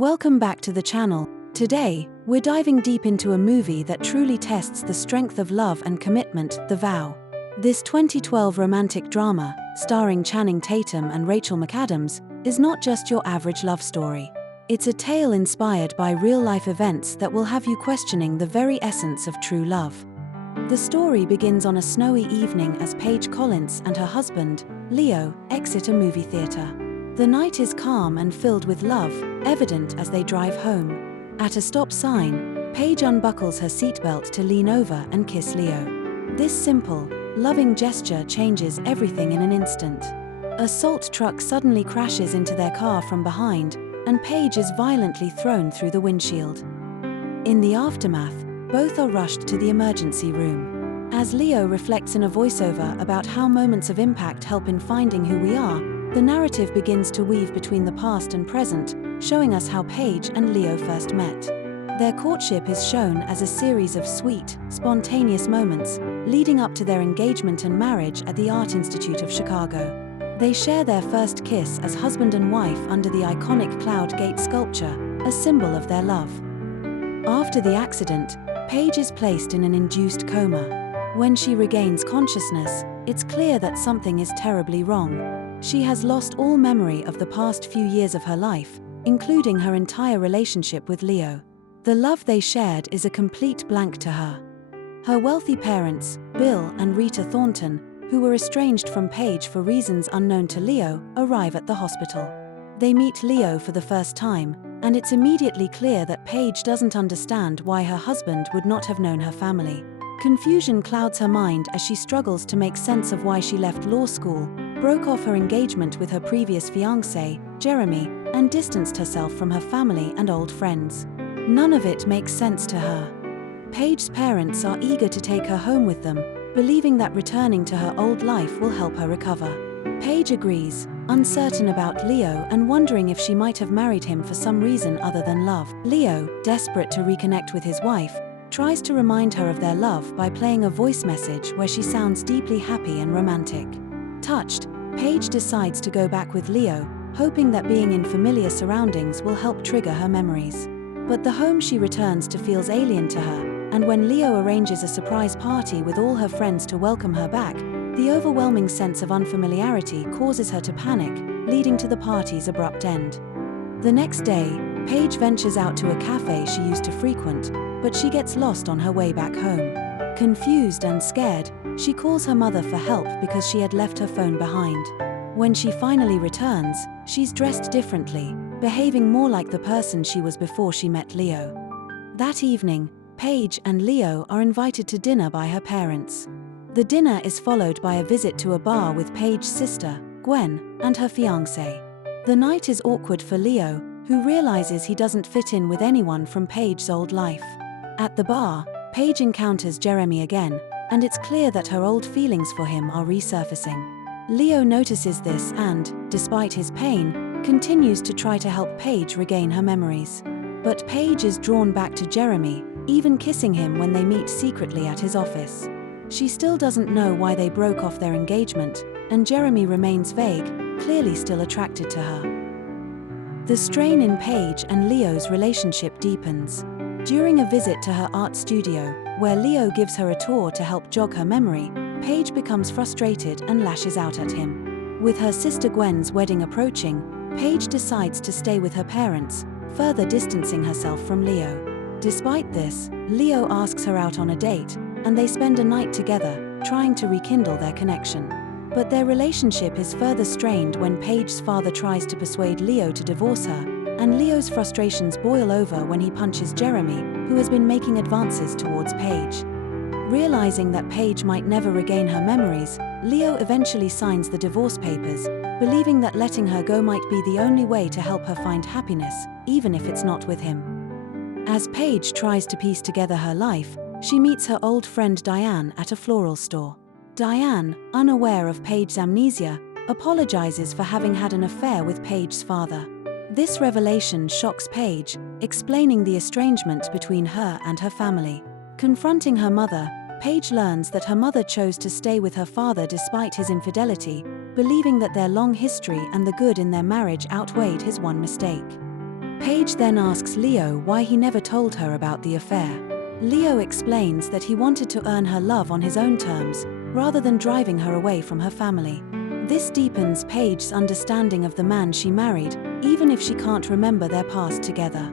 Welcome back to the channel. Today, we're diving deep into a movie that truly tests the strength of love and commitment, The Vow. This 2012 romantic drama, starring Channing Tatum and Rachel McAdams, is not just your average love story. It's a tale inspired by real-life events that will have you questioning the very essence of true love. The story begins on a snowy evening as Paige Collins and her husband, Leo, exit a movie theater. The night is calm and filled with love, evident as they drive home. At a stop sign, Paige unbuckles her seatbelt to lean over and kiss Leo. This simple, loving gesture changes everything in an instant. A salt truck suddenly crashes into their car from behind, and Paige is violently thrown through the windshield. In the aftermath, both are rushed to the emergency room. As Leo reflects in a voiceover about how moments of impact help in finding who we are, the narrative begins to weave between the past and present, showing us how Paige and Leo first met. Their courtship is shown as a series of sweet, spontaneous moments, leading up to their engagement and marriage at the Art Institute of Chicago. They share their first kiss as husband and wife under the iconic Cloud Gate sculpture, a symbol of their love. After the accident, Paige is placed in an induced coma. When she regains consciousness, it's clear that something is terribly wrong. She has lost all memory of the past few years of her life, including her entire relationship with Leo. The love they shared is a complete blank to her. Her wealthy parents, Bill and Rita Thornton, who were estranged from Paige for reasons unknown to Leo, arrive at the hospital. They meet Leo for the first time, and it's immediately clear that Paige doesn't understand why her husband would not have known her family. Confusion clouds her mind as she struggles to make sense of why she left law school, broke off her engagement with her previous fiancé, Jeremy, and distanced herself from her family and old friends. None of it makes sense to her. Paige's parents are eager to take her home with them, believing that returning to her old life will help her recover. Paige agrees, uncertain about Leo and wondering if she might have married him for some reason other than love. Leo, desperate to reconnect with his wife, tries to remind her of their love by playing a voice message where she sounds deeply happy and romantic. Touched, Paige decides to go back with Leo, hoping that being in familiar surroundings will help trigger her memories. But the home she returns to feels alien to her, and when Leo arranges a surprise party with all her friends to welcome her back, the overwhelming sense of unfamiliarity causes her to panic, leading to the party's abrupt end. The next day, Paige ventures out to a cafe she used to frequent, but she gets lost on her way back home. Confused and scared, she calls her mother for help because she had left her phone behind. When she finally returns, she's dressed differently, behaving more like the person she was before she met Leo. That evening, Paige and Leo are invited to dinner by her parents. The dinner is followed by a visit to a bar with Paige's sister, Gwen, and her fiancé. The night is awkward for Leo, who realizes he doesn't fit in with anyone from Paige's old life. At the bar, Paige encounters Jeremy again, and it's clear that her old feelings for him are resurfacing. Leo notices this and, despite his pain, continues to try to help Paige regain her memories. But Paige is drawn back to Jeremy, even kissing him when they meet secretly at his office. She still doesn't know why they broke off their engagement, and Jeremy remains vague, clearly still attracted to her. The strain in Paige and Leo's relationship deepens. During a visit to her art studio, where Leo gives her a tour to help jog her memory, Paige becomes frustrated and lashes out at him. With her sister Gwen's wedding approaching, Paige decides to stay with her parents, further distancing herself from Leo. Despite this, Leo asks her out on a date, and they spend a night together, trying to rekindle their connection. But their relationship is further strained when Paige's father tries to persuade Leo to divorce her, and Leo's frustrations boil over when he punches Jeremy, who has been making advances towards Paige. Realizing that Paige might never regain her memories, Leo eventually signs the divorce papers, believing that letting her go might be the only way to help her find happiness, even if it's not with him. As Paige tries to piece together her life, she meets her old friend Diane at a floral store. Diane, unaware of Paige's amnesia, apologizes for having had an affair with Paige's father. This revelation shocks Paige, explaining the estrangement between her and her family. Confronting her mother, Paige learns that her mother chose to stay with her father despite his infidelity, believing that their long history and the good in their marriage outweighed his one mistake. Paige then asks Leo why he never told her about the affair. Leo explains that he wanted to earn her love on his own terms, rather than driving her away from her family. This deepens Paige's understanding of the man she married, even if she can't remember their past together.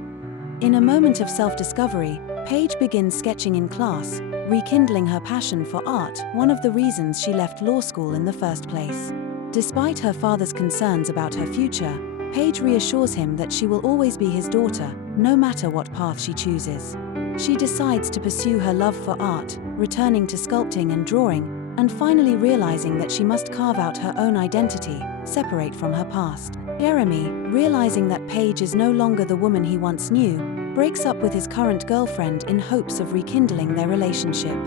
In a moment of self-discovery, Paige begins sketching in class, rekindling her passion for art, one of the reasons she left law school in the first place. Despite her father's concerns about her future, Paige reassures him that she will always be his daughter, no matter what path she chooses. She decides to pursue her love for art, returning to sculpting and drawing, and finally realizing that she must carve out her own identity, separate from her past. Jeremy, realizing that Paige is no longer the woman he once knew, breaks up with his current girlfriend in hopes of rekindling their relationship.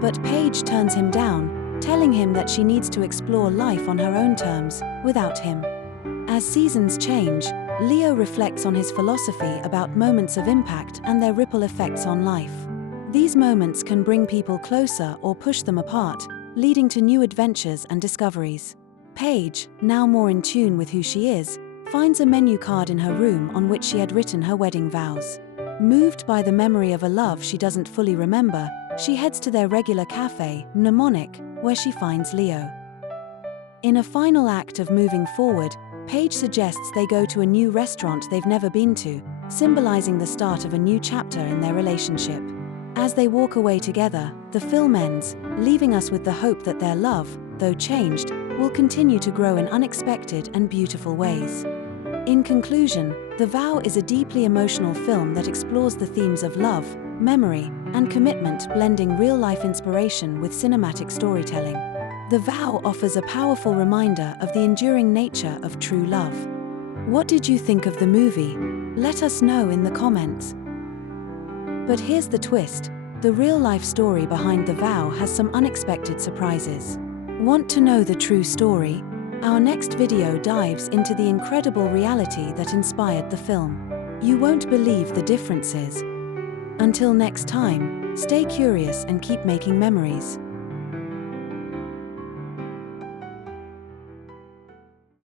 But Paige turns him down, telling him that she needs to explore life on her own terms, without him. As seasons change, Leo reflects on his philosophy about moments of impact and their ripple effects on life. These moments can bring people closer or push them apart, leading to new adventures and discoveries. Paige, now more in tune with who she is, finds a menu card in her room on which she had written her wedding vows. Moved by the memory of a love she doesn't fully remember, she heads to their regular cafe, Mnemonic, where she finds Leo. In a final act of moving forward, Paige suggests they go to a new restaurant they've never been to, symbolizing the start of a new chapter in their relationship. As they walk away together, the film ends, leaving us with the hope that their love, though changed, will continue to grow in unexpected and beautiful ways. In conclusion, The Vow is a deeply emotional film that explores the themes of love, memory, and commitment, blending real-life inspiration with cinematic storytelling. The Vow offers a powerful reminder of the enduring nature of true love. What did you think of the movie? Let us know in the comments. But here's the twist: the real-life story behind The Vow has some unexpected surprises. Want to know the true story? Our next video dives into the incredible reality that inspired the film. You won't believe the differences. Until next time, stay curious and keep making memories.